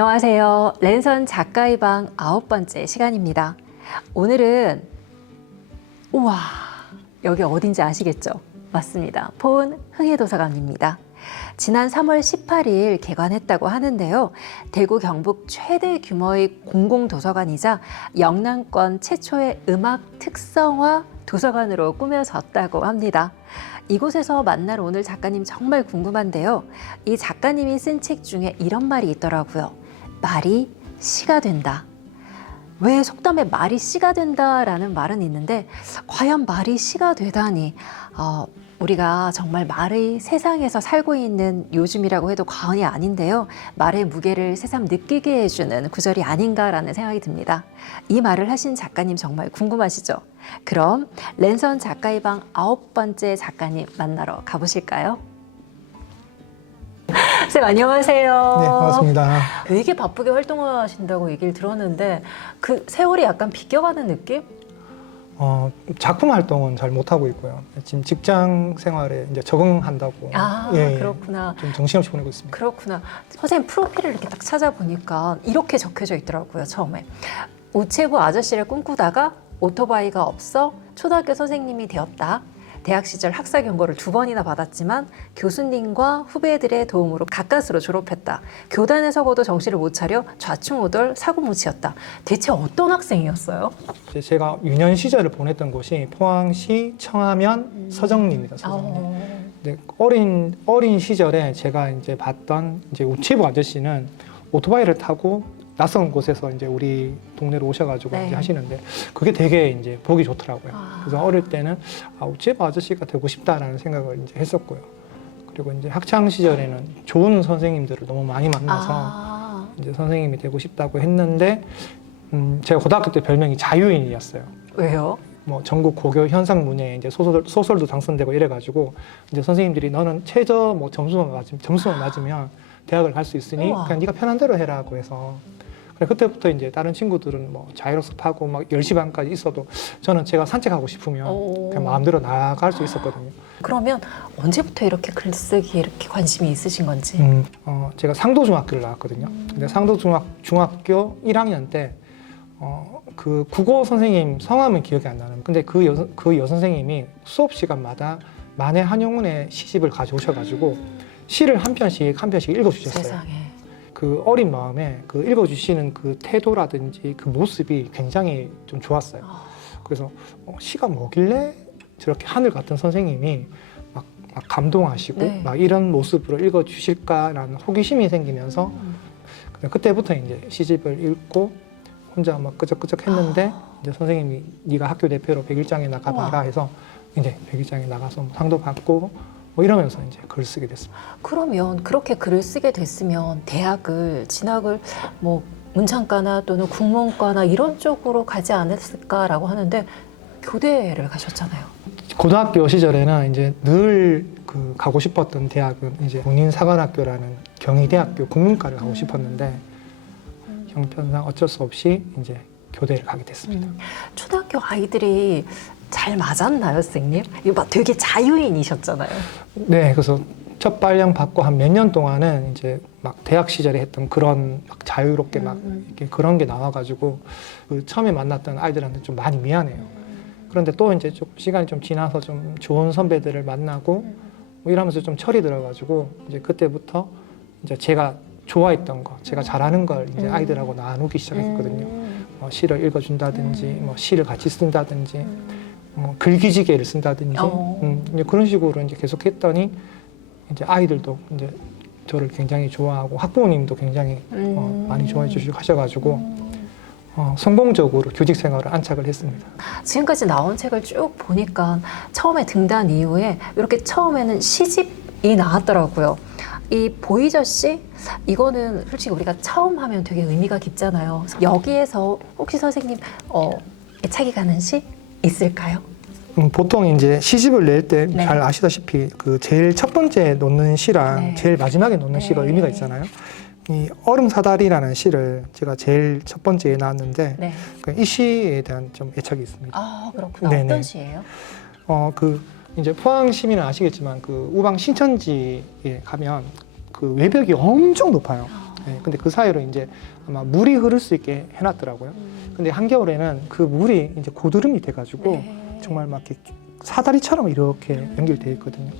안녕하세요. 랜선 작가의 방 9번째 시간입니다. 오늘은 우와, 여기 어딘지 아시겠죠? 맞습니다. 포은 흥해도서관입니다. 지난 3월 18일 개관했다고 하는데요. 대구 경북 최대 규모의 공공도서관이자 영남권 최초의 음악 특성화 도서관으로 꾸며졌다고 합니다. 이곳에서 만날 오늘 작가님 정말 궁금한데요. 이 작가님이 쓴 책 중에 이런 말이 있더라고요. 말이 시가 된다. 왜 속담에 말이 씨가 된다라는 말은 있는데 과연 말이 시가 되다니 우리가 정말 말의 세상에서 살고 있는 요즘이라고 해도 과언이 아닌데요. 말의 무게를 새삼 느끼게 해주는 구절이 아닌가라는 생각이 듭니다. 이 말을 하신 작가님 정말 궁금하시죠? 그럼 랜선 작가의 방 9번째 작가님 만나러 가보실까요? 쌤 안녕하세요. 네, 반갑습니다. 되게 바쁘게 활동하신다고 얘기를 들었는데 그 세월이 약간 비껴가는 느낌? 작품 활동은 잘 못하고 있고요. 지금 직장 생활에 이제 적응한다고. 그렇구나. 좀 정신없이 보내고 있습니다. 그렇구나. 선생님 프로필을 이렇게 딱 찾아보니까 이렇게 적혀져 있더라고요, 처음에. 우체부 아저씨를 꿈꾸다가 오토바이가 없어 초등학교 선생님이 되었다. 대학 시절 학사 경고를 2번이나 받았지만 교수님과 후배들의 도움으로 가까스로 졸업했다. 교단에서고도 정신을 못 차려 좌충우돌 사고뭉치였다. 대체 어떤 학생이었어요? 제가 유년 시절을 보냈던 곳이 포항시 청하면 서정리입니다. 서정리. 네, 어린 시절에 제가 이제 봤던 이제 우체부 아저씨는 오토바이를 타고 낯선 곳에서 이제 우리 동네로 오셔가지고 네. 이제 하시는데 그게 되게 이제 보기 좋더라고요. 그래서 어릴 때는 우체부 아저씨가 되고 싶다라는 생각을 이제 했었고요. 그리고 이제 학창 시절에는 좋은 선생님들을 너무 많이 만나서 이제 선생님이 되고 싶다고 했는데 제가 고등학교 때 별명이 자유인이었어요. 왜요? 뭐 전국 고교 현상문예에 이제 소설도 당선되고 이래가지고 이제 선생님들이 너는 최저 뭐 점수만 맞으면 대학을 갈 수 있으니 우와. 그냥 네가 편한 대로 해라고 해서. 그때부터 이제 다른 친구들은 뭐 자율학습하고 막 10시 반까지 있어도 저는 제가 산책하고 싶으면 그냥 마음대로 나갈 수 있었거든요. 그러면 언제부터 이렇게 글쓰기에 이렇게 관심이 있으신 건지? 제가 상도중학교를 나왔거든요. 근데 상도중학교 1학년 때 그 국어 선생님 성함은 기억이 안 나는. 근데 그 여선생님이 수업 시간마다 만해 한용운의 시집을 가져오셔가지고 시를 한 편씩 읽어주셨어요. 세상에. 그 어린 마음에 그 읽어주시는 그 태도라든지 그 모습이 굉장히 좀 좋았어요. 그래서 시가 뭐길래 저렇게 하늘 같은 선생님이 막 감동하시고 네. 막 이런 모습으로 읽어주실까라는 호기심이 생기면서 그때부터 이제 시집을 읽고 혼자 막 끄적끄적 했는데 이제 선생님이 네가 학교 대표로 백일장에 나가봐라 해서 이제 백일장에 나가서 상도 받고 뭐 이러면서 이제 글을 쓰게 됐습니다. 그러면 그렇게 글을 쓰게 됐으면 대학을 진학을 뭐 문창과나 또는 국문과나 이런 쪽으로 가지 않았을까라고 하는데 교대를 가셨잖아요. 고등학교 시절에는 이제 늘 그 가고 싶었던 대학은 이제 군인사관학교라는 경희대학교 국문과를 가고 싶었는데 형편상 어쩔 수 없이 이제 교대를 가게 됐습니다. 초등학교 아이들이 잘 맞았나요, 선생님? 이거 막 되게 자유인이셨잖아요. 네, 그래서 첫 발령 받고 한 몇 년 동안은 이제 막 대학 시절에 했던 그런 막 자유롭게 막 이렇게 그런 게 나와가지고 그 처음에 만났던 아이들한테 좀 많이 미안해요. 그런데 또 이제 좀 시간이 좀 지나서 좀 좋은 선배들을 만나고 뭐 이러면서 좀 철이 들어가지고 이제 그때부터 이제 제가 좋아했던 거, 제가 잘하는 걸 이제 아이들하고 나누기 시작했거든요. 뭐 시를 읽어준다든지, 뭐 시를 같이 쓴다든지. 글기지개를 쓴다든지 이제 그런 식으로 이제 계속 했더니 이제 아이들도 이제 저를 굉장히 좋아하고 학부모님도 굉장히 많이 좋아해 주시고 하셔가지고 성공적으로 교직 생활을 안착을 했습니다. 지금까지 나온 책을 쭉 보니까 처음에 등단 이후에 이렇게 처음에는 시집이 나왔더라고요. 이 보이저씨 이거는 솔직히 우리가 처음 하면 되게 의미가 깊잖아요. 여기에서 혹시 선생님 애착이 가는 시 있을까요? 보통 이제 시집을 낼 때 네. 잘 아시다시피 그 제일 첫 번째 놓는 시랑 네. 제일 마지막에 놓는 네. 시가 의미가 있잖아요. 이 얼음사다리라는 시를 제가 제일 첫 번째에 나왔는데 네. 이 시에 대한 좀 애착이 있습니다. 아 그렇구나. 네네. 어떤 시예요? 그 이제 포항 시민은 아시겠지만 그 우방 신천지에 가면 그 외벽이 엄청 높아요. 네, 근데 그 사이로 이제 아마 물이 흐를 수 있게 해놨더라고요. 근데 한겨울에는 그 물이 이제 고드름이 돼가지고 네. 정말 막 이렇게 사다리처럼 이렇게 연결되어 있거든요.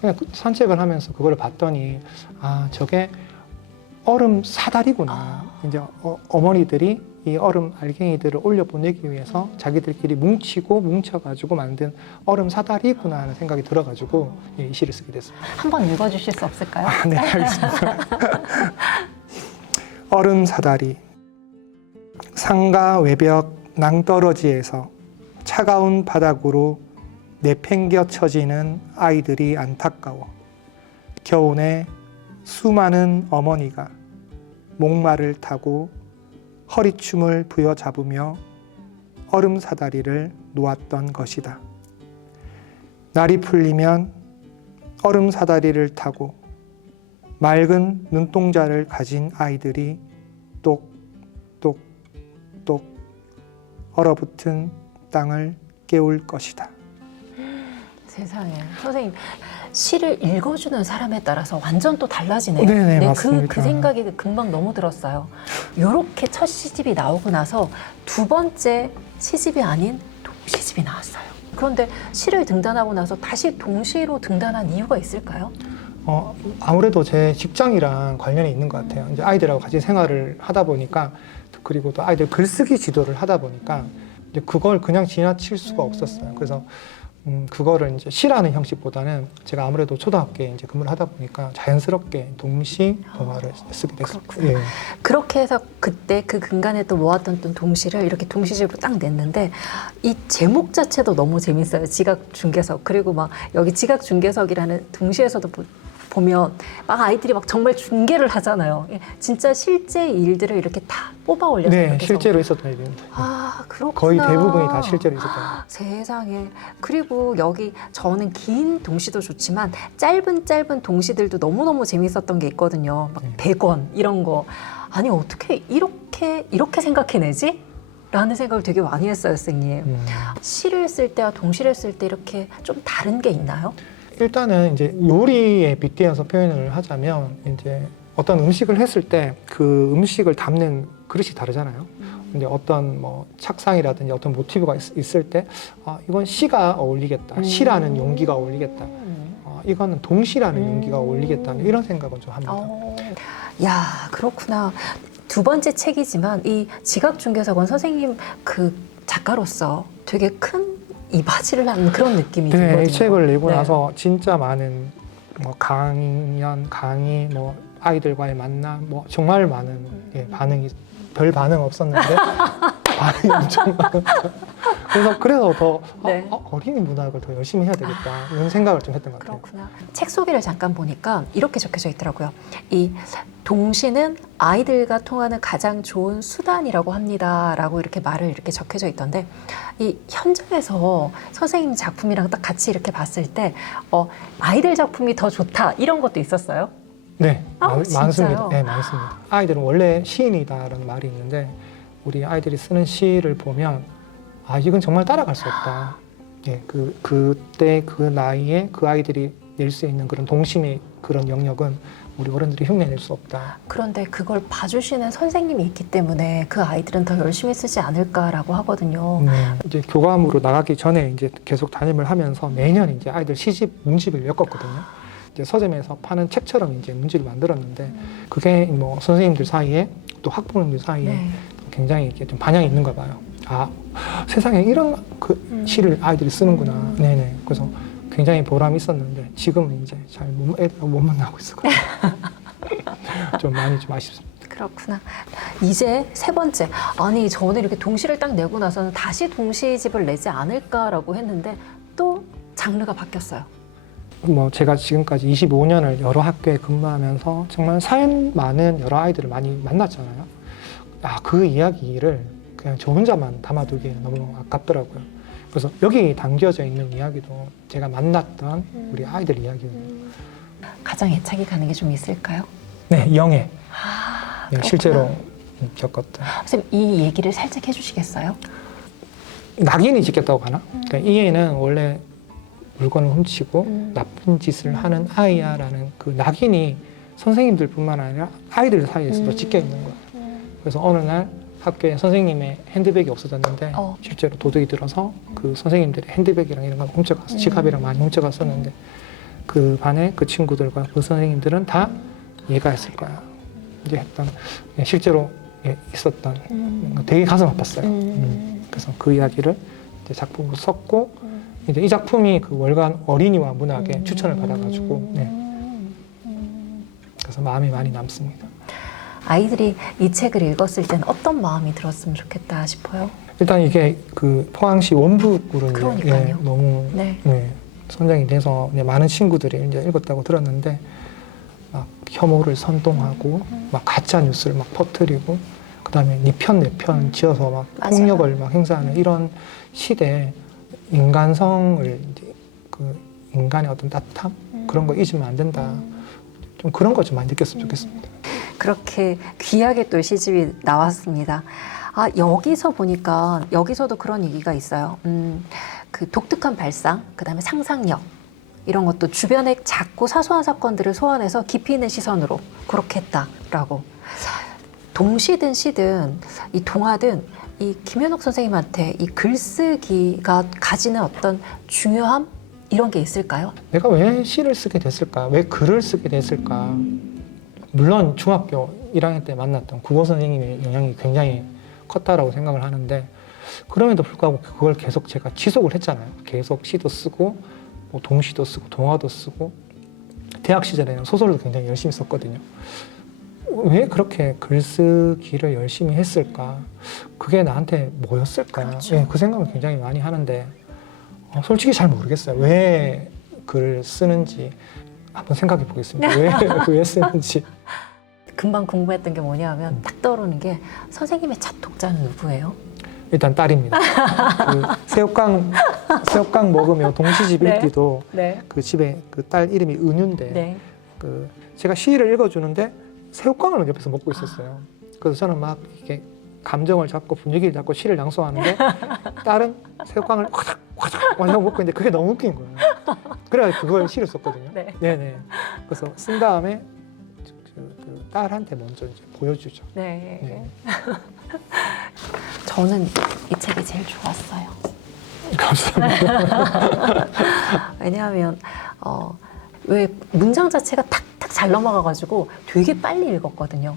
그냥 산책을 하면서 그걸 봤더니 아 저게 얼음 사다리구나. 이제 어머니들이 이 얼음 알갱이들을 올려 보내기 위해서 자기들끼리 뭉쳐가지고 만든 얼음 사다리구나 하는 생각이 들어가지고 이 시를 쓰게 됐습니다. 한번 읽어주실 수 없을까요? 아, 네, 알겠습니다. 얼음 사다리. 상가 외벽 낭떠러지에서 차가운 바닥으로 내팽겨쳐지는 아이들이 안타까워. 겨우내 수많은 어머니가 목마를 타고 허리춤을 부여잡으며 얼음 사다리를 놓았던 것이다. 날이 풀리면 얼음 사다리를 타고 맑은 눈동자를 가진 아이들이 똑똑똑 얼어붙은 땅을 깨울 것이다. 세상에. 선생님, 시를 읽어주는 사람에 따라서 완전 또 달라지네요. 네네, 맞습니다. 그 생각이 금방 너무 들었어요. 이렇게 첫 시집이 나오고 나서 두 번째 시집이 아닌 동시집이 나왔어요. 그런데 시를 등단하고 나서 다시 동시로 등단한 이유가 있을까요? 아무래도 제 직장이랑 관련이 있는 것 같아요. 이제 아이들하고 같이 생활을 하다 보니까 그리고 또 아이들 글쓰기 지도를 하다 보니까 이제 그걸 그냥 지나칠 수가 없었어요. 그래서 그거를 이제 시라는 형식보다는 제가 아무래도 초등학교에 이제 근무를 하다 보니까 자연스럽게 동시 동화를 쓰게 됐습니다. 그렇구나. 예. 그렇게 해서 그때 그 근간에 또 모았던 또 동시를 이렇게 동시집으로 딱 냈는데 이 제목 자체도 너무 재밌어요. 지각 중개석. 그리고 막 여기 지각 중개석이라는 동시에서도 보면 막 아이들이 막 정말 중계를 하잖아요. 진짜 실제 일들을 이렇게 다 뽑아 올려서 네, 이렇게 실제로 있었던 일입니다. 아, 그렇구나. 거의 대부분이 다 실제로 있었던 일이에요. 세상에. 그리고 여기 저는 긴 동시도 좋지만 짧은 동시들도 너무너무 재밌었던 게 있거든요. 막 100원 이런 거. 아니 어떻게 이렇게 생각해내지? 라는 생각을 되게 많이 했어요, 선생님. 시를 쓸 때와 동시를 쓸 때 이렇게 좀 다른 게 있나요? 일단은 이제 요리에 빗대어서 표현을 하자면 이제 어떤 음식을 했을 때 그 음식을 담는 그릇이 다르잖아요. 근데 어떤 뭐 착상이라든지 어떤 모티브가 있을 때 이건 시가 어울리겠다. 시라는 용기가 어울리겠다. 이거는 동시라는 용기가 어울리겠다. 이런 생각은 좀 합니다. 야, 그렇구나. 두 번째 책이지만 이 지각중개석은 선생님 그 작가로서 되게 큰 이바지를 하는 그런 느낌이 들거든요. 네, 이 책을 내고 네. 나서 진짜 많은 뭐 강의, 뭐 아이들과의 만남, 뭐 정말 많은 반응이 별 반응 없었는데 반응이 엄청 많았죠. 그래서 더 네. 어린이 문학을 더 열심히 해야 되겠다 이런 생각을 좀 했던 것 같아요. 그렇구나. 책 소개를 잠깐 보니까 이렇게 적혀져 있더라고요. 이 동시는 아이들과 통하는 가장 좋은 수단이라고 합니다라고 이렇게 말을 이렇게 적혀져 있던데 이 현장에서 선생님 작품이랑 딱 같이 이렇게 봤을 때 아이들 작품이 더 좋다 이런 것도 있었어요? 네, 진짜요? 많습니다. 네, 많습니다. 아이들은 원래 시인이다라는 말이 있는데 우리 아이들이 쓰는 시를 보면 이건 정말 따라갈 수 없다. 예, 그때 그 나이에 그 아이들이 낼 수 있는 그런 동심의 그런 영역은 우리 어른들이 흉내낼 수 없다. 그런데 그걸 봐주시는 선생님이 있기 때문에 그 아이들은 더 열심히 쓰지 않을까라고 하거든요. 이제 교감으로 나가기 전에 이제 계속 담임을 하면서 매년 이제 아이들 시집 문집을 엮었거든요. 이제 서점에서 파는 책처럼 이제 문집을 만들었는데 그게 뭐 선생님들 사이에 또 학부모님들 사이에 네. 굉장히 이렇게 좀 반향이 있는가 봐요. 세상에 이런 그 시를 아이들이 쓰는구나. 네네. 그래서 굉장히 보람이 있었는데 지금은 이제 잘 못 만나고 있어요. 좀 많이 좀 아쉽습니다. 그렇구나. 이제 세 번째. 아니 저는 이렇게 동시를 딱 내고 나서는 다시 동시집을 내지 않을까라고 했는데 또 장르가 바뀌었어요. 뭐 제가 지금까지 25년을 여러 학교에 근무하면서 정말 사연 많은 여러 아이들을 많이 만났잖아요. 그 이야기를 그냥 저 혼자만 담아두기에는 너무 아깝더라고요. 그래서 여기 담겨져 있는 이야기도 제가 만났던 우리 아이들 이야기예요. 가장 애착이 가는 게 좀 있을까요? 네, 영애. 네, 그렇구나. 실제로 겪었던. 선생님 이 얘기를 살짝 해주시겠어요? 낙인이 찍혔다고 하나? 그러니까 이 애는 원래 물건을 훔치고 나쁜 짓을 하는 아이야라는 그 낙인이 선생님들뿐만 아니라 아이들 사이에서도 찍혀 있는 거예요. 그래서 어느 날 학교에 선생님의 핸드백이 없어졌는데 실제로 도둑이 들어서 그 선생님들의 핸드백이랑 이런 걸 훔쳐갔어. 지갑이랑 많이 훔쳐갔었는데 그 반에 그 친구들과 그 선생님들은 다 얘가 했을 거야. 이제 했던 실제로 있었던 되게 가슴 아팠어요. 그래서 그 이야기를 이제 작품으로 썼고 이제 이 작품이 그 월간 어린이와 문학에 추천을 받아가지고 그래서 마음이 많이 남습니다. 아이들이 이 책을 읽었을 때는 어떤 마음이 들었으면 좋겠다 싶어요? 일단 이게 그 포항시 원북으로 그러니까요. 너무 네. 선정이 돼서 많은 친구들이 이제 읽었다고 들었는데 막 혐오를 선동하고 막 가짜 뉴스를 막 퍼뜨리고 그다음에 네 편 내 편 지어서 막 맞아요. 폭력을 막 행사하는 이런 시대에 인간성을 이제 그 인간의 어떤 따뜻함 그런 거 잊으면 안 된다. 좀 그런 거 좀 많이 느꼈으면 좋겠습니다. 그렇게 귀하게 또 시집이 나왔습니다. 아, 여기서 보니까 여기서도 그런 얘기가 있어요. 그 독특한 발상, 그다음에 상상력 이런 것도 주변의 작고 사소한 사건들을 소환해서 깊이 있는 시선으로 그렇게 했다라고. 동시든 시든 이 동화든 이 김현옥 선생님한테 이 글쓰기가 가지는 어떤 중요함 이런 게 있을까요? 내가 왜 시를 쓰게 됐을까? 왜 글을 쓰게 됐을까? 물론 중학교 1학년 때 만났던 국어 선생님의 영향이 굉장히 컸다라고 생각을 하는데 그럼에도 불구하고 그걸 계속 제가 지속을 했잖아요. 계속 시도 쓰고 뭐 동시도 쓰고 동화도 쓰고 대학 시절에는 소설도 굉장히 열심히 썼거든요. 왜 그렇게 글쓰기를 열심히 했을까? 그게 나한테 뭐였을까? 그렇죠. 그 생각을 굉장히 많이 하는데 솔직히 잘 모르겠어요. 왜 글을 쓰는지 한번 생각해 보겠습니다. 왜 쓰는지. 금방 궁금했던 게 뭐냐면 딱 떠오르는 게 선생님의 첫 독자는 누구예요? 일단 딸입니다. 그 새우깡 먹으며 동시집 네. 읽기도 네. 그 집에 그 딸 이름이 은유인데 네. 그 제가 시를 읽어주는데 새우깡을 옆에서 먹고 있었어요. 그래서 저는 막 이렇게 감정을 잡고 분위기를 잡고 시를 낭송하는데 딸은 새우깡을 화작 완전 먹고 있는데 그게 너무 웃긴 거예요. 그래서 그걸 시를 썼거든요. 네. 네네. 그래서 쓴 다음에 그 딸한테 먼저 이제 보여주죠. 네. 네. 저는 이 책이 제일 좋았어요. 감사합니다. 왜냐하면 왜 문장 자체가 탁탁 잘 넘어가가지고 되게 빨리 읽었거든요.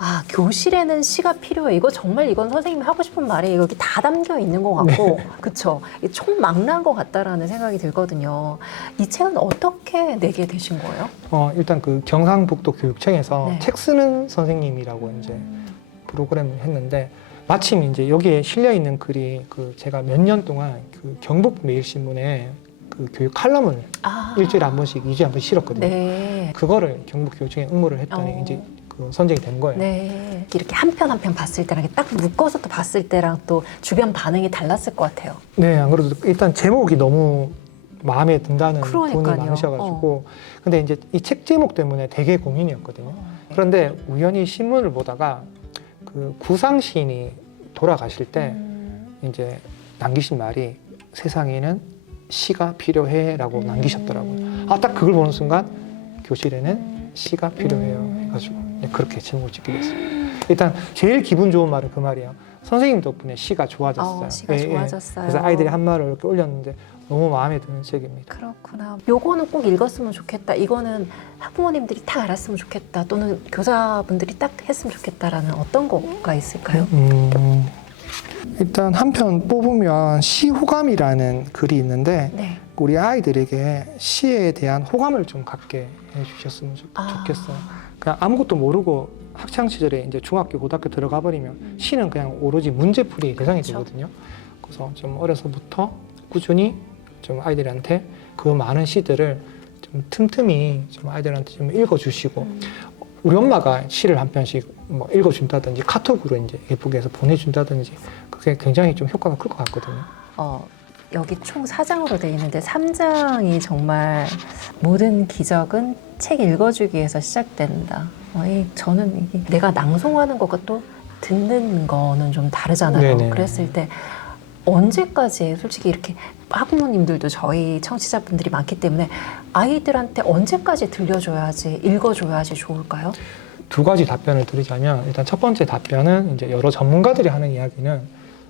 아, 교실에는 시가 필요해. 이거 정말 이건 선생님이 하고 싶은 말이 여기 다 담겨 있는 것 같고, 그쵸? 총망라한 것 같다라는 생각이 들거든요. 이 책은 어떻게 내게 되신 거예요? 일단 그 경상북도 교육청에서 네. 책 쓰는 선생님이라고 이제 프로그램을 했는데 마침 이제 여기에 실려 있는 글이 그 제가 몇 년 동안 그 경북 매일신문에 그 교육 칼럼을 일주일에 한 번씩, 2주에 한 번씩 실었거든요. 네. 그거를 경북 교육청에 응모를 했더니 이제 그 선정이 된 거예요. 네. 이렇게 한 편 한 편 봤을 때랑 이렇게 딱 묶어서 또 봤을 때랑 또 주변 반응이 달랐을 것 같아요. 네, 안 그래도 일단 제목이 너무 마음에 든다는 그러니까요. 분이 많으셔가지고 근데 이제 이 책 제목 때문에 되게 고민이었거든요. 그런데 우연히 신문을 보다가 그 구상 시인이 돌아가실 때 이제 남기신 말이 세상에는 시가 필요해라고 남기셨더라고요. 아, 딱 그걸 보는 순간 교실에는 시가 필요해요 해가지고 그렇게 제목을 짓게 됐어요. 일단 제일 기분 좋은 말은 그 말이에요. 선생님 덕분에 시가 좋아졌어요. 시가 좋아졌어요. 그래서 아이들이 한 말을 이렇게 올렸는데 너무 마음에 드는 책입니다. 그렇구나. 요거는 꼭 읽었으면 좋겠다. 이거는 학부모님들이 딱 알았으면 좋겠다. 또는 교사분들이 딱 했으면 좋겠다라는 어떤 거가 있을까요? 일단 한 편 뽑으면 시호감이라는 글이 있는데 네. 우리 아이들에게 시에 대한 호감을 좀 갖게 해주셨으면 좋겠어요. 그냥 아무것도 모르고 학창 시절에 이제 중학교, 고등학교 들어가 버리면 시는 그냥 오로지 문제풀이 대상이 그렇죠. 되거든요. 그래서 좀 어려서부터 꾸준히 좀 아이들한테 그 많은 시들을 좀 틈틈이 좀 아이들한테 좀 읽어주시고 우리 엄마가 시를 한 편씩 뭐 읽어준다든지 카톡으로 이제 예쁘게 해서 보내준다든지 그게 굉장히 좀 효과가 클 것 같거든요. 여기 총 4장으로 되어 있는데 3장이 정말 모든 기적은 책 읽어주기에서 시작된다. 저는 이게 내가 낭송하는 것과 또 듣는 거는 좀 다르잖아요. 네네. 그랬을 때 언제까지 솔직히 이렇게 학부모님들도 저희 청취자분들이 많기 때문에 아이들한테 언제까지 들려줘야지 읽어줘야지 좋을까요? 두 가지 답변을 드리자면 일단 첫 번째 답변은 이제 여러 전문가들이 하는 이야기는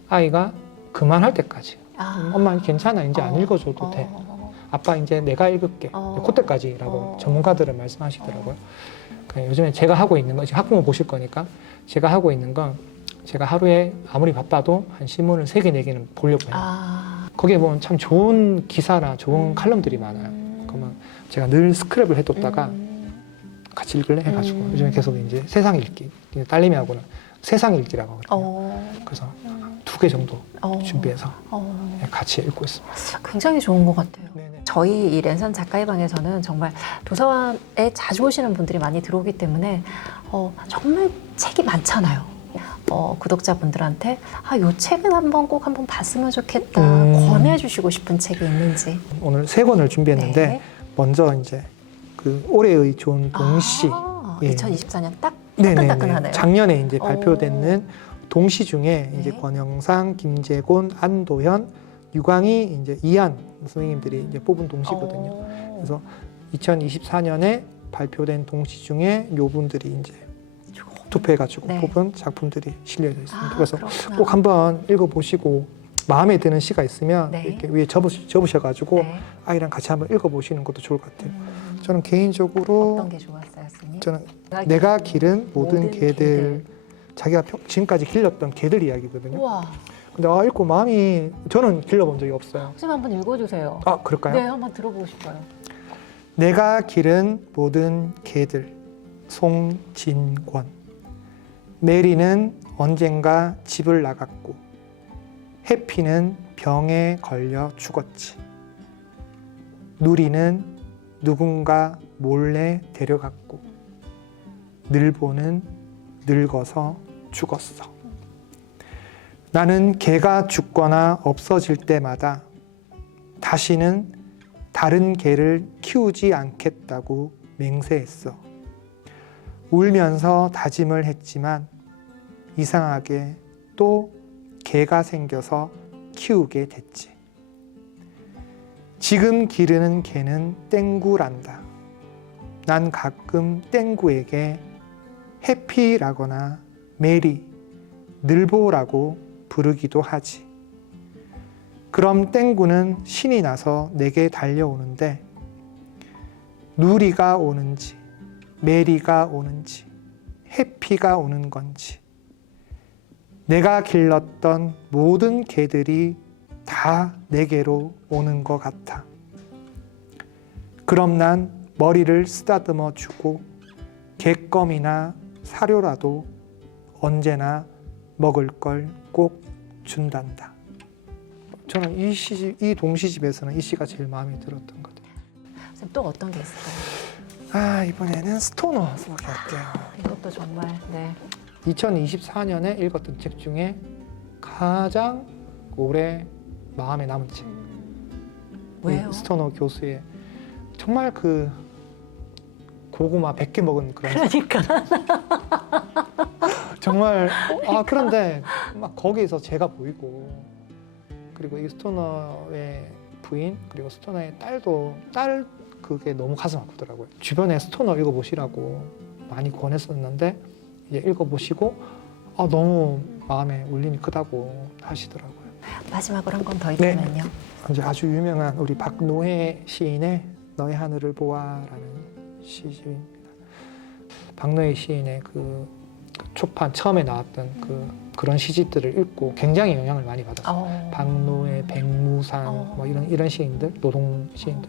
아이가 그만할 때까지 엄마 괜찮아 이제 안 읽어줘도 돼 아빠 이제 내가 읽을게 그때까지라고 전문가들은 말씀하시더라고요. 요즘에 제가 하고 있는 거 지금 학부모 보실 거니까 제가 하고 있는 건 제가 하루에 아무리 바빠도 한 신문을 3개, 4개는 보려고 해요. 거기에 보면 참 좋은 기사나 좋은 칼럼들이 많아요. 그러면 제가 늘 스크랩을 해뒀다가 같이 읽을래 해가지고 요즘에 계속 이제 세상 읽기 딸내미하고는 세상 읽기라고 하거든요. 그래서 2개 정도 준비해서 같이 읽고 있습니다. 굉장히 좋은 것 같아요. 네네. 저희 이 랜선 작가의 방에서는 정말 도서관에 자주 오시는 분들이 많이 들어오기 때문에 정말 책이 많잖아요. 구독자분들한테 요 책은 꼭 한번 봤으면 좋겠다 권해주시고 싶은 책이 있는지. 오늘 3권을 준비했는데 네. 먼저 이제 그 올해의 좋은 동시 2024년 딱 네네네. 따끈따끈하네요. 작년에 이제 발표된 동시 중에 이제 네. 권영상, 김재곤, 안도현, 유광희, 이제 이한 선생님들이 이제 뽑은 동시거든요. 그래서 2024년에 발표된 동시 중에 요 분들이 이제 투표해가지고 네. 뽑은 작품들이 실려져 있습니다. 그래서 그렇구나. 꼭 한번 읽어보시고 마음에 드는 시가 있으면 네. 이렇게 위에 접으셔가지고 네. 아이랑 같이 한번 읽어보시는 것도 좋을 것 같아요. 저는 개인적으로 어떤 게 좋았어요, 선생님? 저는 내가 기른 모든 개들 개들. 자기가 지금까지 길렀던 개들 이야기거든요. 우와, 근데 읽고 마음이 저는 길러본 적이 없어요. 선생님 한번 읽어주세요. 아 그럴까요? 네, 한번 들어보고 싶어요. 내가 기른 모든 개들 송진권. 메리는 언젠가 집을 나갔고 해피는 병에 걸려 죽었지. 누리는 누군가 몰래 데려갔고 늘보는 늙어서 죽었어. 나는 개가 죽거나 없어질 때마다 다시는 다른 개를 키우지 않겠다고 맹세했어. 울면서 다짐을 했지만 이상하게 또 개가 생겨서 키우게 됐지. 지금 기르는 개는 땡구란다. 난 가끔 땡구에게 해피라거나 메리, 늘보라고 부르기도 하지. 그럼 땡구는 신이 나서 내게 달려오는데 누리가 오는지 메리가 오는지 해피가 오는 건지 내가 길렀던 모든 개들이 다 내게로 오는 것 같아. 그럼 난 머리를 쓰다듬어 주고 개껌이나 사료라도 언제나 먹을 걸 꼭 준단다. 저는 이 동시집에서는 이 시가 제일 마음에 들었던 것 같아요. 선생님 또 어떤 게 있을까요? 이번에는 스토너 소개할게요. 이것도 정말 네. 2024년에 읽었던 책 중에 가장 오래 마음에 남은 책. 왜요? 이 스토너 교수의 정말 그 고구마 100개 먹은 그런 그러니까 정말 그런데 막 거기에서 제가 보이고 그리고 이 스토너의 부인 그리고 스토너의 딸 그게 너무 가슴 아프더라고요. 주변에 스토너 읽어보시라고 많이 권했었는데 이제 읽어보시고 너무 마음에 울림이 크다고 하시더라고요. 마지막으로 한 권 더 읽으면요. 이제 아주 유명한 우리 박노해 시인의 너의 하늘을 보아라는 시집입니다. 박노해 시인의 그 초판 처음에 나왔던 그런 시집들을 읽고 굉장히 영향을 많이 받았어요. 박노해, 백무산 뭐 이런 시인들, 노동 시인들.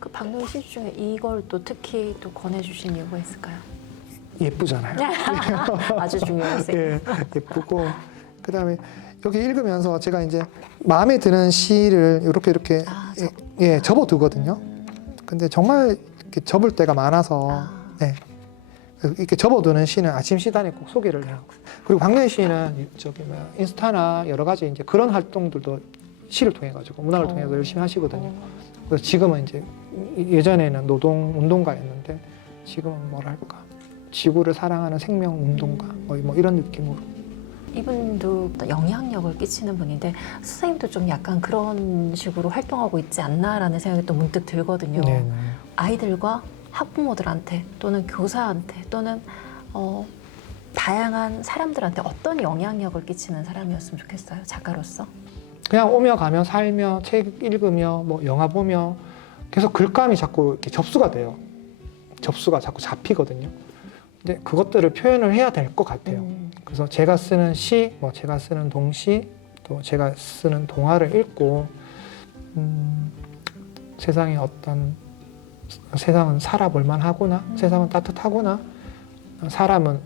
그 박노해 시 중에 이걸 또 특히 또 권해주신 이유가 있을까요? 예쁘잖아요. 아주 중요했어요. 예, 예쁘고 그다음에 여기 읽으면서 제가 이제 마음에 드는 시를 이렇게 접어두거든요. 근데 정말 이렇게 접을 때가 많아서 이렇게 접어두는 시는 아침 시단에 꼭 소개를 해요. 그리고 박노해 시인은 인스타나 여러 가지 이제 그런 활동들도 시를 통해 가지고 문학을 통해서 열심히 하시거든요. 그래서 지금은 이제 예전에는 노동 운동가였는데 지금은 뭐랄까 지구를 사랑하는 생명 운동가 뭐 이런 느낌으로 이분도 또 영향력을 끼치는 분인데 선생님도 좀 약간 그런 식으로 활동하고 있지 않나라는 생각이 또 문득 들거든요. 네네. 아이들과 학부모들한테 또는 교사한테 또는 다양한 사람들한테 어떤 영향력을 끼치는 사람이었으면 좋겠어요, 작가로서? 그냥 오며 가며 살며 책 읽으며 뭐 영화 보며 계속 글감이 자꾸 이렇게 접수가 돼요. 접수가 자꾸 잡히거든요. 근데 그것들을 표현을 해야 될 것 같아요. 그래서 제가 쓰는 시, 뭐 제가 쓰는 동시, 또 제가 쓰는 동화를 읽고 세상에 세상은 살아볼 만하구나, 세상은 따뜻하구나, 사람은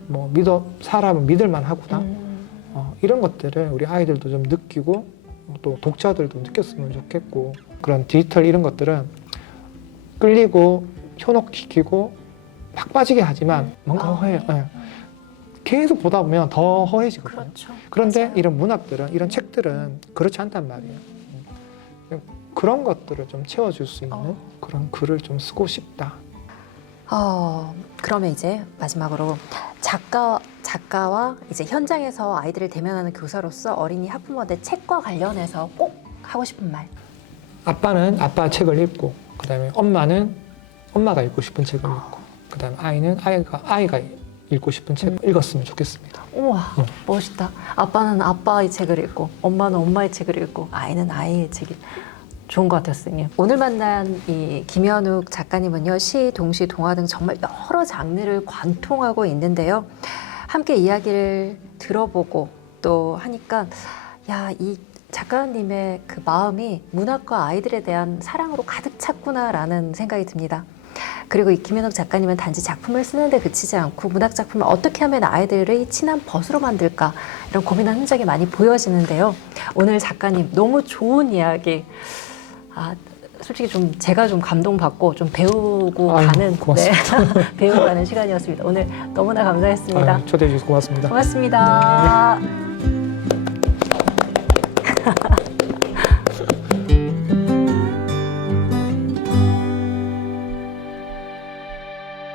믿을만 하구나, 이런 것들을 우리 아이들도 좀 느끼고 또 독자들도 느꼈으면 좋겠고, 그런 디지털 이런 것들은 끌리고 현혹시키고 막 빠지게 하지만 뭔가 허해요. 예. 계속 보다 보면 더 허해지거든요. 그렇죠. 그런데 맞아요. 이런 문학들은, 이런 책들은 그렇지 않단 말이에요. 그런 것들을 좀 채워줄 수 있는 그런 글을 좀 쓰고 싶다. 그러면 이제 마지막으로 작가와 이제 현장에서 아이들을 대면하는 교사로서 어린이 학부모들 책과 관련해서 꼭 하고 싶은 말. 아빠는 아빠 책을 읽고, 그다음에 엄마는 엄마가 읽고 싶은 책을 읽고, 그다음에 아이는 아이가 읽고 싶은 책을 읽었으면 좋겠습니다. 우와, 멋있다. 아빠는 아빠의 책을 읽고, 엄마는 엄마의 책을 읽고, 아이는 아이의 책이 좋은 것 같았어요, 선생님. 오늘 만난 이 김현욱 작가님은요, 시, 동시, 동화 등 정말 여러 장르를 관통하고 있는데요. 함께 이야기를 들어보고 또 하니까, 이 작가님의 그 마음이 문학과 아이들에 대한 사랑으로 가득 찼구나라는 생각이 듭니다. 그리고 이 김현욱 작가님은 단지 작품을 쓰는데 그치지 않고 문학 작품을 어떻게 하면 아이들의 친한 벗으로 만들까, 이런 고민한 흔적이 많이 보여지는데요. 오늘 작가님 너무 좋은 이야기, 솔직히 좀 제가 좀 감동받고 좀 배우고 가는 배우고 가는 시간이었습니다. 오늘 너무나 감사했습니다. 초대해 주셔서 고맙습니다. 고맙습니다.